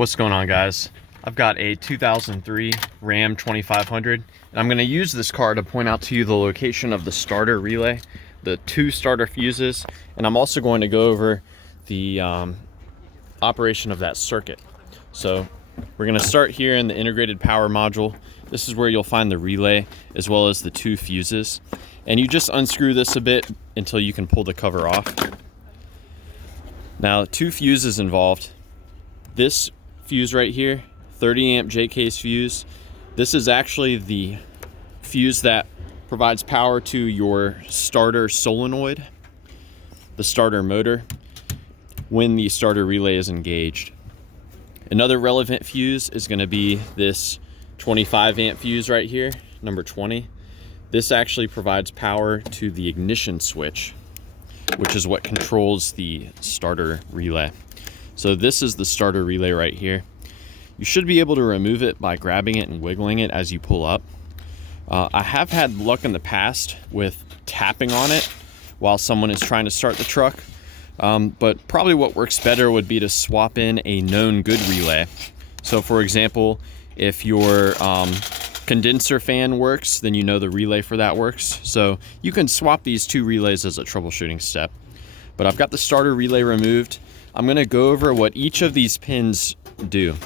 What's going on, guys? I've got a 2003 Ram 2500, and I'm going to use this car to point out to you the location of the starter relay, the two starter fuses, and I'm also going to go over the operation of that circuit. So we're going to start here in the integrated power module. This is where you'll find the relay as well as the two fuses, and you just unscrew this a bit until you can pull the cover off. Now, two fuses involved. This fuse right here, 30 amp J-case fuse. This is actually the fuse that provides power to your starter solenoid, the starter motor, when the starter relay is engaged. Another relevant fuse is going to be this 25 amp fuse right here, number 20. This actually provides power to the ignition switch, which is what controls the starter relay. So this is the starter relay right here. You should be able to remove it by grabbing it and wiggling it as you pull up. I have had luck in the past with tapping on it while someone is trying to start the truck, but probably what works better would be to swap in a known good relay. So for example, if your condenser fan works, then you know the relay for that works. So you can swap these two relays as a troubleshooting step. But I've got the starter relay removed. I'm going to go over what each of these pins do.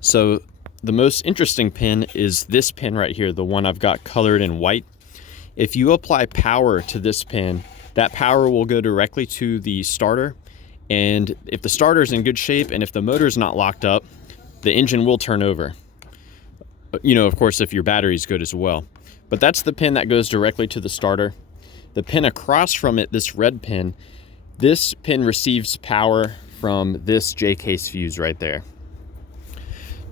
So the most interesting pin is this pin right here, the one I've got colored in white. If you apply power to this pin, that power will go directly to the starter. And if the starter is in good shape and if the motor is not locked up, the engine will turn over. You know, of course, if your battery is good as well. But that's the pin that goes directly to the starter. The pin across from it, this red pin, this pin receives power from this J-case fuse right there.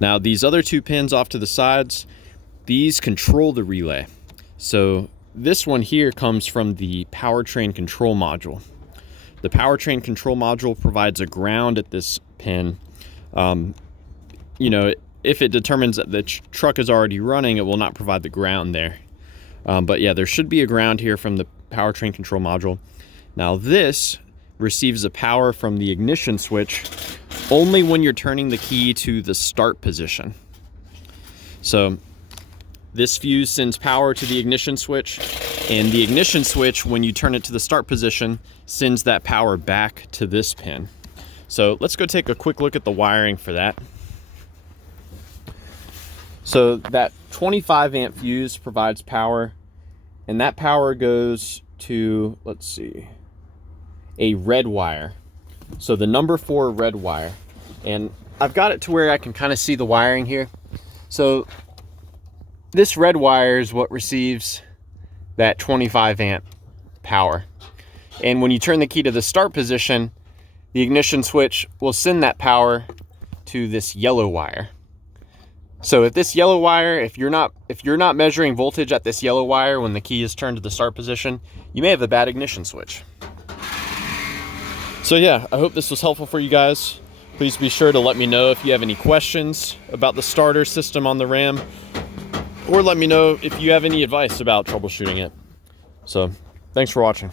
Now, these other two pins off to the sides, these control the relay. So this one here comes from the powertrain control module. The powertrain control module provides a ground at this pin. You know, if it determines that the truck is already running, it will not provide the ground there. But yeah, there should be a ground here from the powertrain control module. Now this receives the power from the ignition switch only when you're turning the key to the start position. So this fuse sends power to the ignition switch, and the ignition switch, when you turn it to the start position, sends that power back to this pin. So let's go take a quick look at the wiring for that. So that 25 amp fuse provides power, and that power goes to, let's see, a red wire. So the number 4 red wire. And I've got it to where I can kind of see the wiring here. So this red wire is what receives that 25 amp power. And when you turn the key to the start position, the ignition switch will send that power to this yellow wire. So if this yellow wire, if you're not measuring voltage at this yellow wire when the key is turned to the start position, you may have a bad ignition switch. So yeah, I hope this was helpful for you guys. Please be sure to let me know if you have any questions about the starter system on the Ram, or let me know if you have any advice about troubleshooting it. So thanks for watching.